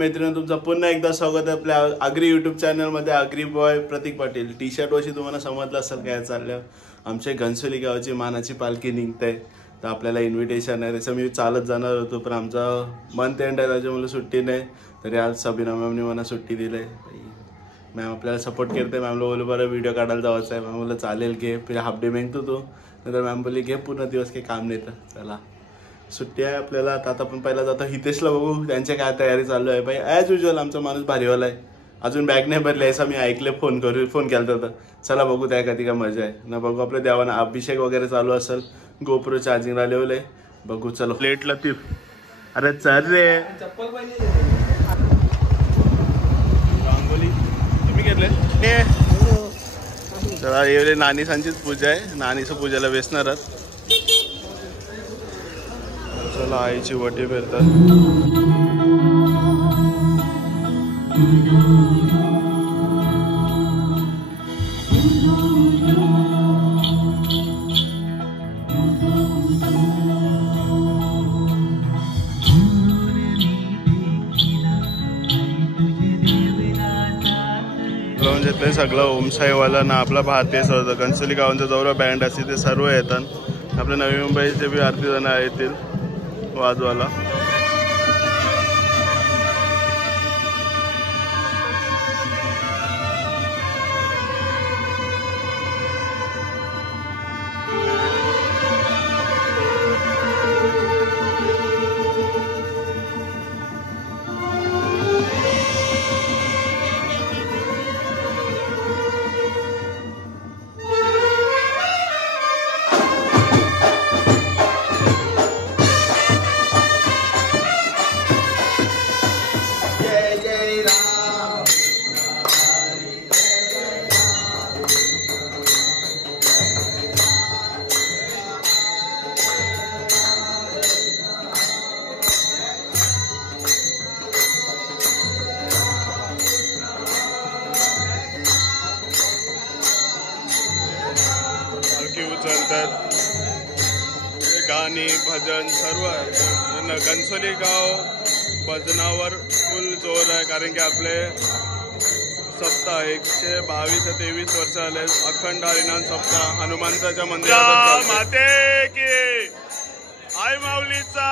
मैत्रिणी, तुमचं पुन्हा एकदा स्वागत आहे आपल्या आगरी यूट्यूब चॅनलमध्ये. आगरी बॉय प्रतीक पाटील. टी शर्ट वरची तुम्हाला समजलं असेल काय चाललं. आमच्या घनसोली गावाची मानाची पालखी निघते, तर आपल्याला इन्व्हिटेशन आहे. त्याचं मी चालत जाणार होतो, पण आमचा मंथ एंड आहे त्याच्यामुळे सुट्टी नाही. तरी आज सबिना मॅमने मला सुट्टी दिली. मॅम आपल्याला सपोर्ट करते. मॅमला बोलू बरं व्हिडिओ काढायला जायचं आहे. मॅम बोललं चालेल घे, पहिले हाफ डे मागतो तो. नंतर मॅम बोलली घे पूर्ण दिवस, काही काम नाही तर चला सुट्टी आहे आपल्याला. आता आपण पहिला जातो हितेशला बघू त्यांच्या काय तयारी चालू आहे. भाई ॲज युजल आमचा माणूस भारीवाला आहे. अजून बॅग नाही भरली असं मी ऐकले, फोन केला होता. चला बघू त्या कधी का मजा आहे ना. बघू आपल्या देवाना अभिषेक वगैरे चालू असेल. गोप्रो चार्जिंगला लावले बघू. चलो प्लेटला ती अरे चल रे रांगोली तुम्ही घेतले. चला येवले नानीसांचीच पूजा आहे. नानीचं पूजेला बेसणारच. चला आईची वटी फिरतात. म्हणजे ते सगळं ओमसाईवाला ना आपला भारतीय होतं. घनसोली गावांचा जवळ बँड असते ते सर्व येतात. आपल्या नवी मुंबईचे बी आरती जण येतील वाजवाला. उचलतात गाणी भजन सर्व. घनसोली गाव भजनावर फुल जोर आहे, कारण की आपले सप्ताह 122-23 वर्ष आले. अखंड हरिनाम सप्ताह हनुमंताच्या मंदिरात. माते की आई माऊलीचा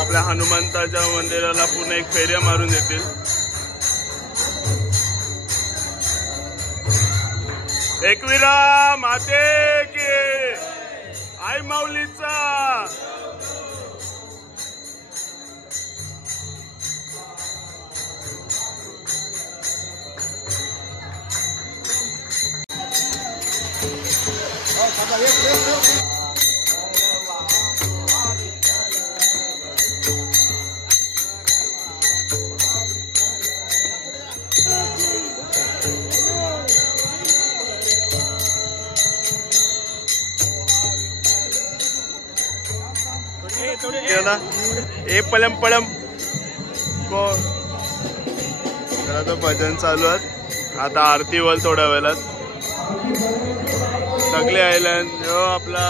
आपल्या हनुमंताच्या मंदिराला पुन्हा एक फेऱ्या मारून देतील. एकविरा माते की आई माऊलीचा. ए पलम पलम को तर भजन चालू आहेत. आता आरती वल थोड्या वेळात सगळे आयलंड जो आपला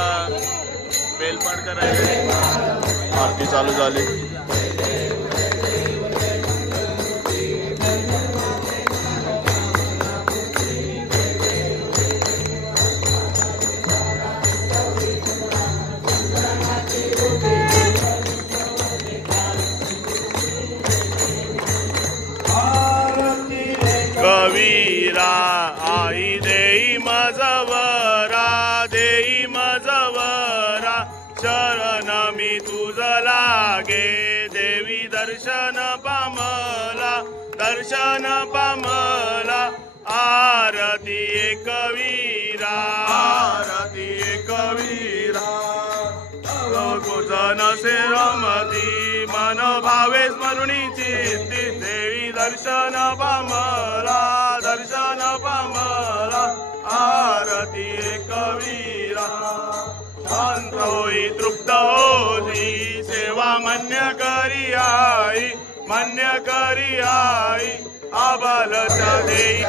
बेलपाट करायला आरती चालू झाली. कवीरा आई देई मजवरा, देई मजवरा, शरण मी तुझ लागे. देवी दर्शन पामला, दर्शन पामला. आरती कवीरा, आरती कवीरा. कुजन से रमती मन भावे स्मरुणी चित्ती. देवी दर्शन पामला, दर्शन पामला. आरती कवीरा. शांत होई तृप्त होती सेवा मन्य करिया. मान्य करी आई आबालता देई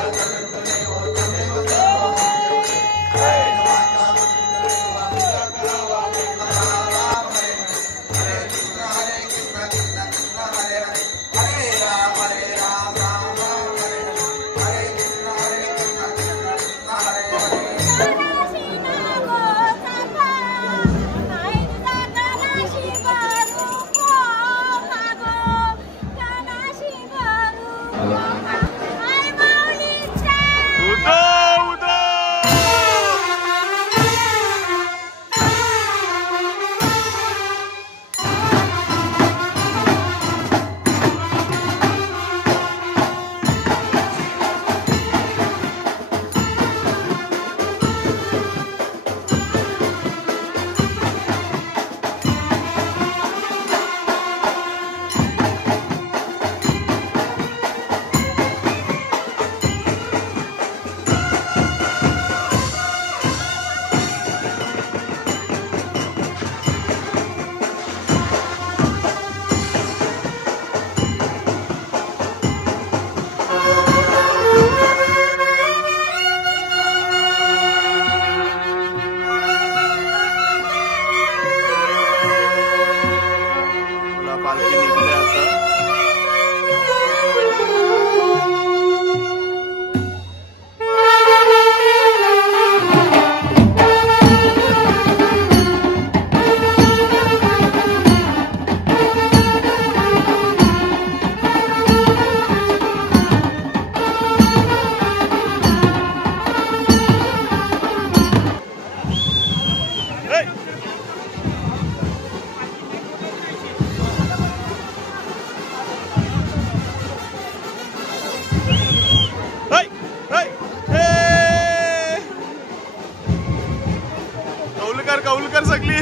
कौलकर सगली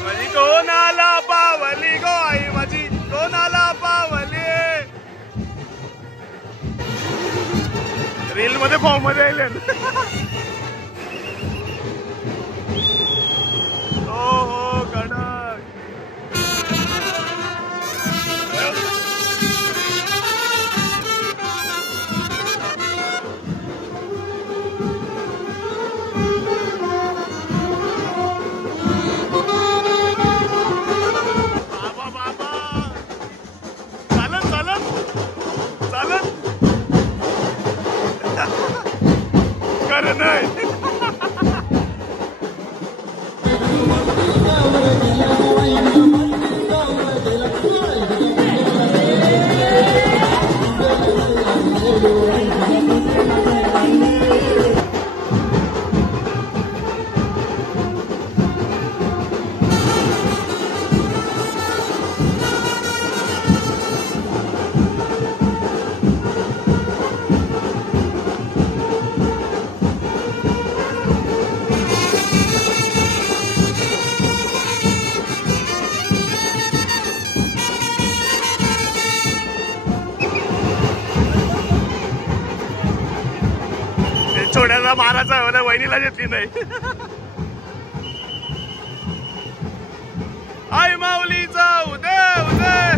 कोणाला पावली गोय माझी कोणाला पावली रील मध्ये फॉर्म मध्ये आले हो हो कडक बाबा बाबा चालत चालत चालत कर नाही छोड्याचा माराचा होता वहिनीला घेतली नाही आई माऊलीचा उदय उदय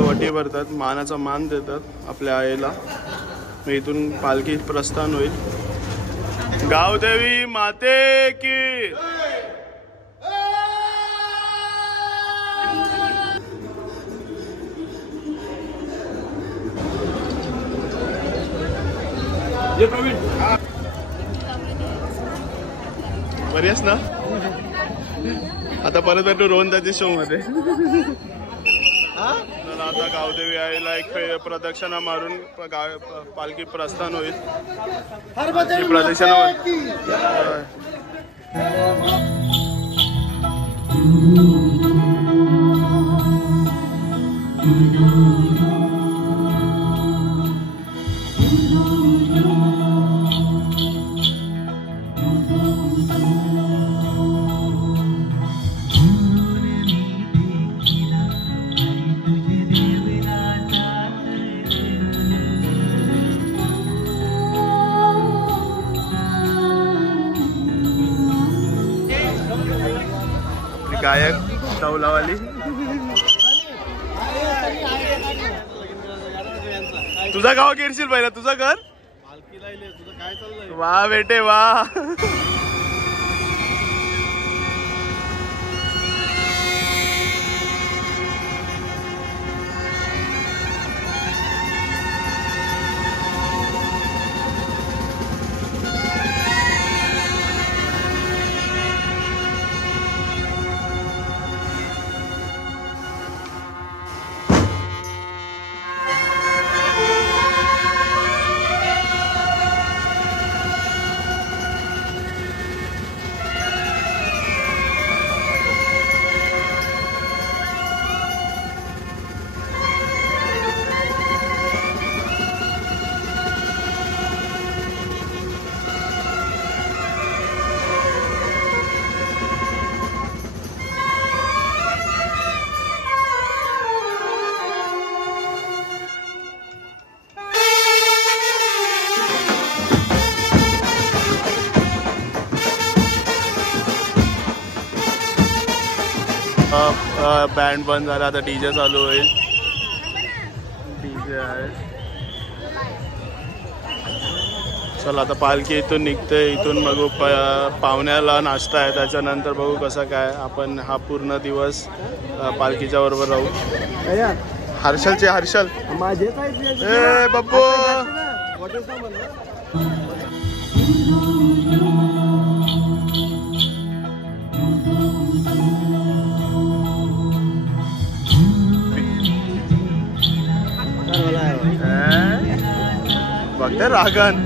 वटी भरतात, मानाचा मान देतात आपल्या आईला. मग इथून पालखी प्रस्थान होईल। गावदेवी माते की बरी आहेस ना? आता परत भेटू रोहनदाच्या शो मध्ये। तर आता गावदेवी आईला एक प्रदक्षिणा मारून पालखी प्रस्थान होईल। प्रदक्षिणा गायक तबलावाली। तुझा गाव गिरशील पहिला, तुझं घर वा बेटे वा। बँड बंद झाला, आता डीजे चालू होईल। डीजे आहे। चला आता पालखी इथून निघते, इथून बघू पाहुण्याला नाश्ता आहे, त्याच्यानंतर बघू कसं काय आपण हा पूर्ण दिवस पालखीच्या बरोबर राहू। हर्षलचे हर्षल ए बब्बू बघते रागन।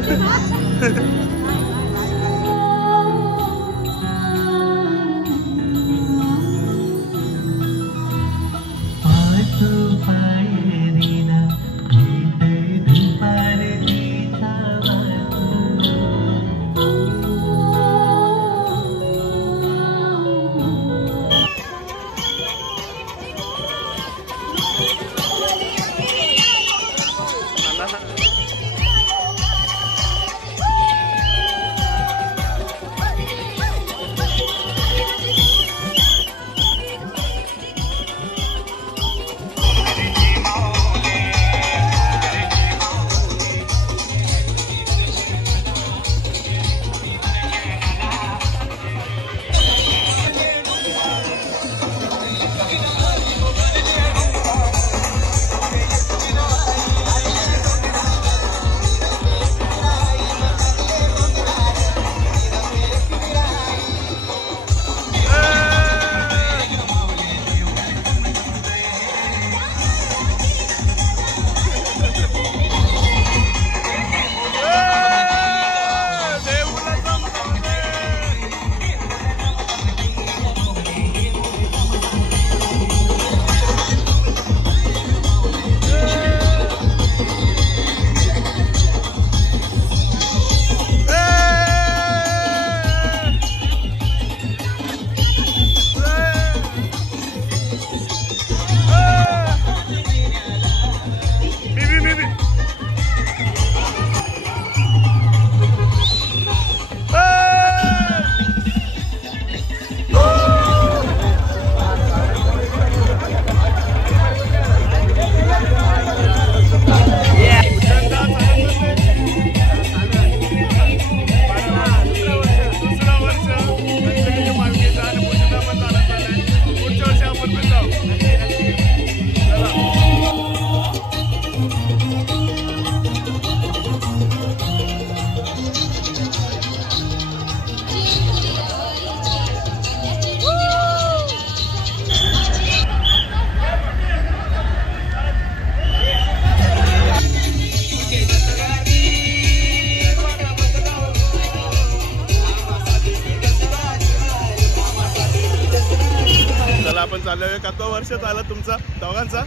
वर्ष झालं तुमचा दोघांचा?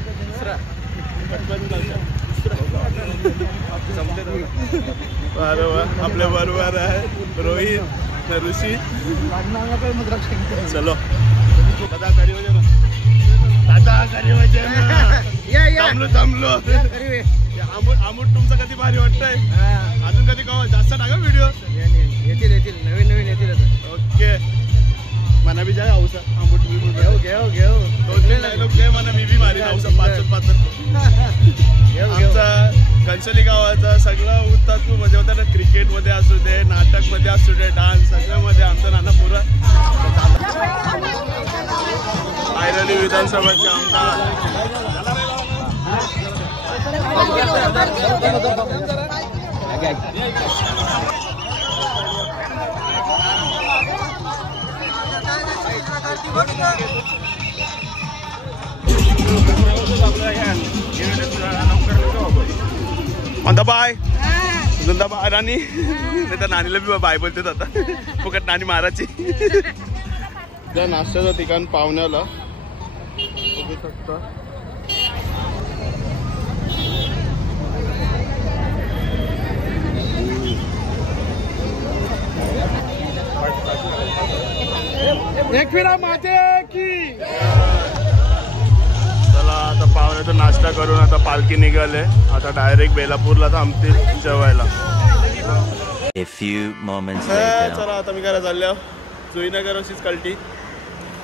बरोबर आपल्या बरोबर आहे रोहित ऋषी. चलो दादा घरी वजे ना, दादा घरी वजे ना. थांबलो आमूट तुमचं कधी भारी वाटतंय? अजून कधी कवा जास्त टाका व्हिडिओ. येतील नवीन येतील. ओके मना भी जाय औसा आंबट घेऊ 2-3 डायलॉग दे म्हणा. मी बी मारी औसा 5 आमचा घनसोली गावाचा सगळं उत्तात्म म्हणजे होता ना. क्रिकेटमध्ये असू दे, नाटकमध्ये असू दे, डान्स सगळ्यामध्ये आमचा नाना पुरा. ऐरोली विधानसभाचे आमदार म्हणता बाय जुंदा बाय राणी. नाही तर नानीला बी बाय बोलते आता. फुकट नानी मारायची. त्या नाश्त्याचं ठिकाण पाहुण्याला बघू शकता. चला आता पाहुण्याचा नाश्ता करून आता पालखी निघाले. आता डायरेक्ट बेलापूरला थांबतील जेवायला. चला आता मी काय चालल्या जुईनगर अशीच कल्टी.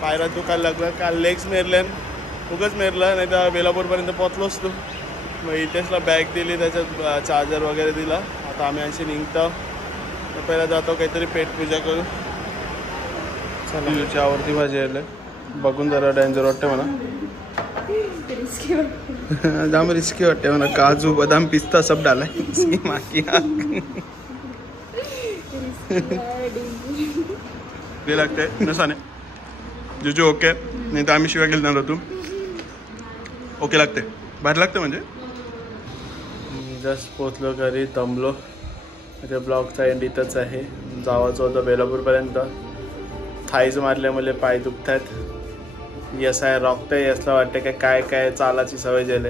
पायऱ्यात दुखायला लागलं. काल लेग्स मेरल्यान उगच मेरलं, नाही तर बेलापूरपर्यंत पोचलोच तू. मग इथेचला बॅग दिली, त्याच्यात चार्जर वगैरे दिला. आता आम्ही अशी निघतो. पहिला जातो काहीतरी पेटपूजा करू. चला आवडती भाजी आले बघून जरा डेंजर वाटते म्हणा. जाम रिस्की वाटते म्हणा. काजू बदाम पिस्ता सब डाला ते लागते नसाने जुजू. ओके नाही तर आम्ही शिवाय गेलो तू. ओके लागते बाहेर लागते म्हणजे. जस्ट पोचलो घरी, दमलो. त्या ब्लॉगचा एंड इथंच आहे. जावाचं होतं बेलापूरपर्यंत. थाईज मारल्यामुळे पाय दुखतात. यस आहे रॉकतंय. यसला वाटतं काय काय चालाची सवय झाली.